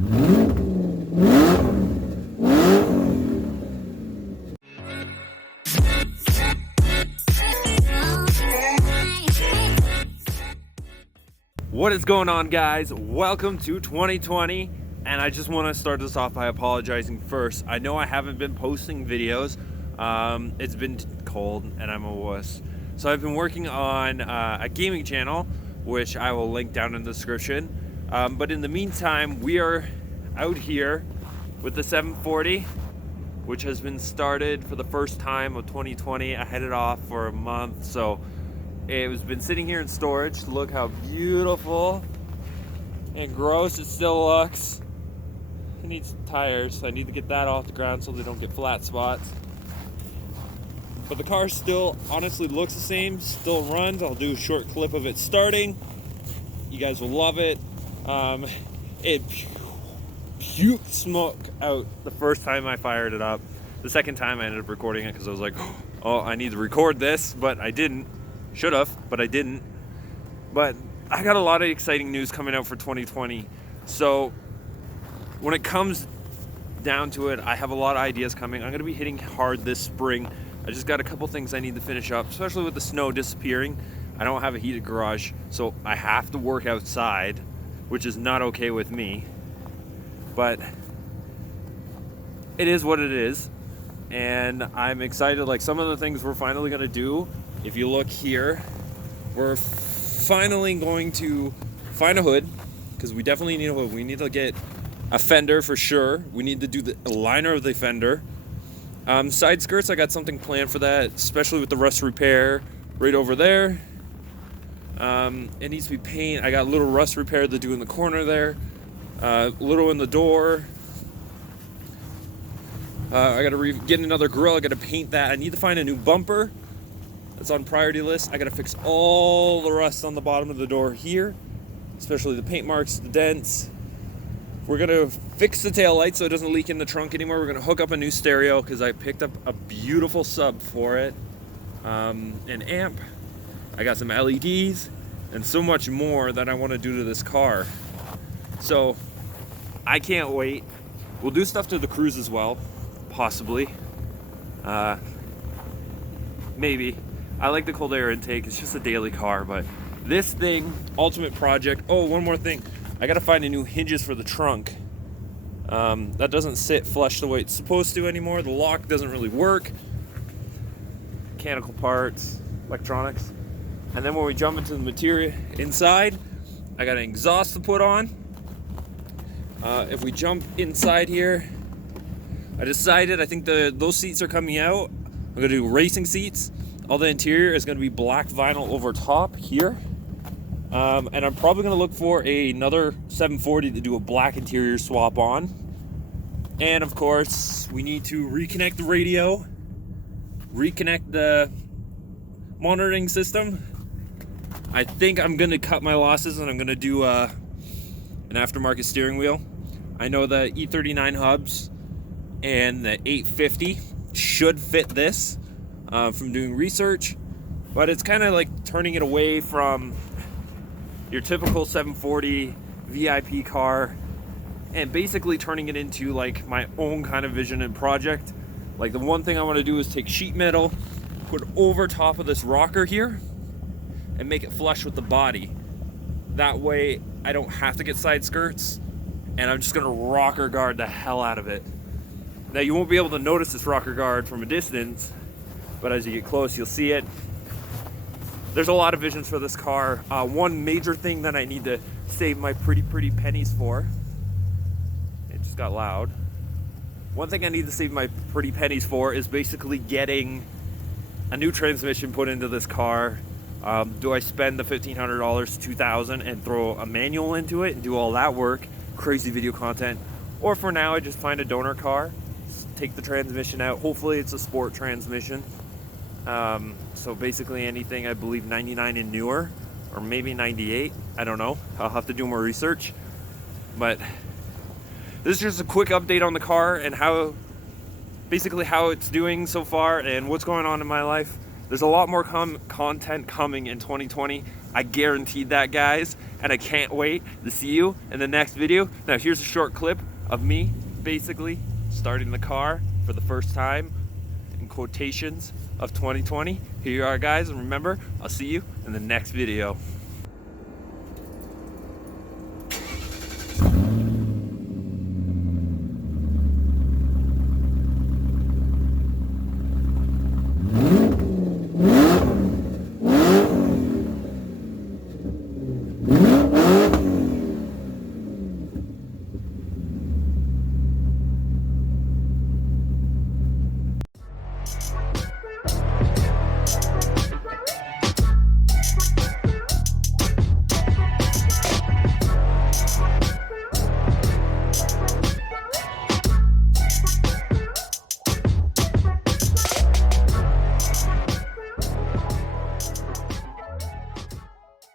What is going on, guys? Welcome to 2020, and I just want to start this off by apologizing first. I know I haven't been posting videos. It's been cold and I'm a wuss. So I've been working on a gaming channel, which I will link down in the description. But in the meantime, we are out here with the 740, which has been started for the first time of 2020. I had it off for a month, so it has been sitting here in storage. Look how beautiful and gross it still looks. It needs tires. I need to get that off the ground so they don't get flat spots. But the car still honestly looks the same, still runs. I'll do a short clip of it starting. You guys will love it. It puked smoke out the first time I fired it up. The second time I ended up recording it because I was like, oh, I need to record this, but I didn't. Should have, but I didn't. But I got a lot of exciting news coming out for 2020. So when it comes down to it, I have a lot of ideas coming. I'm going to be hitting hard this spring. I just got a couple things I need to finish up, especially with the snow disappearing. I don't have a heated garage, so I have to work outside, which is not okay with me. But it is what it is. And I'm excited. Like, some of the things we're finally going to do. If you look here, we're finally going to find a hood, because we definitely need a hood. We need to get a fender for sure. We need to do the liner of the fender. Side skirts, I got something planned for that, especially with the rust repair right over there. It needs to be painted. I got a little rust repair to do in the corner there, a little in the door. I got to get another grill. I got to paint that. I need to find a new bumper. That's on priority list. I gotta fix all the rust on the bottom of the door here, especially the paint marks, the dents. We're gonna fix the taillight so it doesn't leak in the trunk anymore. We're gonna hook up a new stereo because I picked up a beautiful sub for it, an amp. I got some LEDs and so much more that I want to do to this car. So I can't wait. We'll do stuff to the Cruze as well, possibly. Maybe. I like the cold air intake. It's just a daily car, but this thing, ultimate project. Oh, one more thing. I gotta find a new hinges for the trunk. That doesn't sit flush the way it's supposed to anymore. The lock doesn't really work. Mechanical parts, electronics. And then when we jump into the material inside, I got an exhaust to put on. If we jump inside here, I decided, I think those seats are coming out. I'm gonna do racing seats. All the interior is going to be black vinyl over top here. And I'm probably going to look for another 740 to do a black interior swap on. And of course, we need to reconnect the radio, reconnect the monitoring system. I think I'm going to cut my losses and I'm going to do an aftermarket steering wheel. I know the E39 hubs and the 850 should fit this. From doing research, but it's kind of like turning it away from your typical 740 VIP car and basically turning it into like my own kind of vision and project. Like, the one thing I want to do is take sheet metal, put over top of this rocker here and make it flush with the body. That way I don't have to get side skirts, and I'm just going to rocker guard the hell out of it. Now, you won't be able to notice this rocker guard from a distance, but as you get close, you'll see it. There's a lot of visions for this car. One major thing that I need to save my pretty pennies for. It just got loud. One thing I need to save my pretty pennies for is basically getting a new transmission put into this car. Do I spend the $1,500 to $2,000 and throw a manual into it and do all that work, crazy video content? Or for now, I just find a donor car, take the transmission out. Hopefully it's a sport transmission. So basically anything, I believe 99 and newer, or maybe 98. I don't know. I'll have to do more research. But this is just a quick update on the car and how it's doing so far and what's going on in my life. There's a lot more content coming in 2020. I guaranteed that, guys. and I can't wait to see you in the next video. Now here's a short clip of me basically starting the car for the first time, in quotations, of 2020. Here you are, guys, and remember, I'll see you in the next video.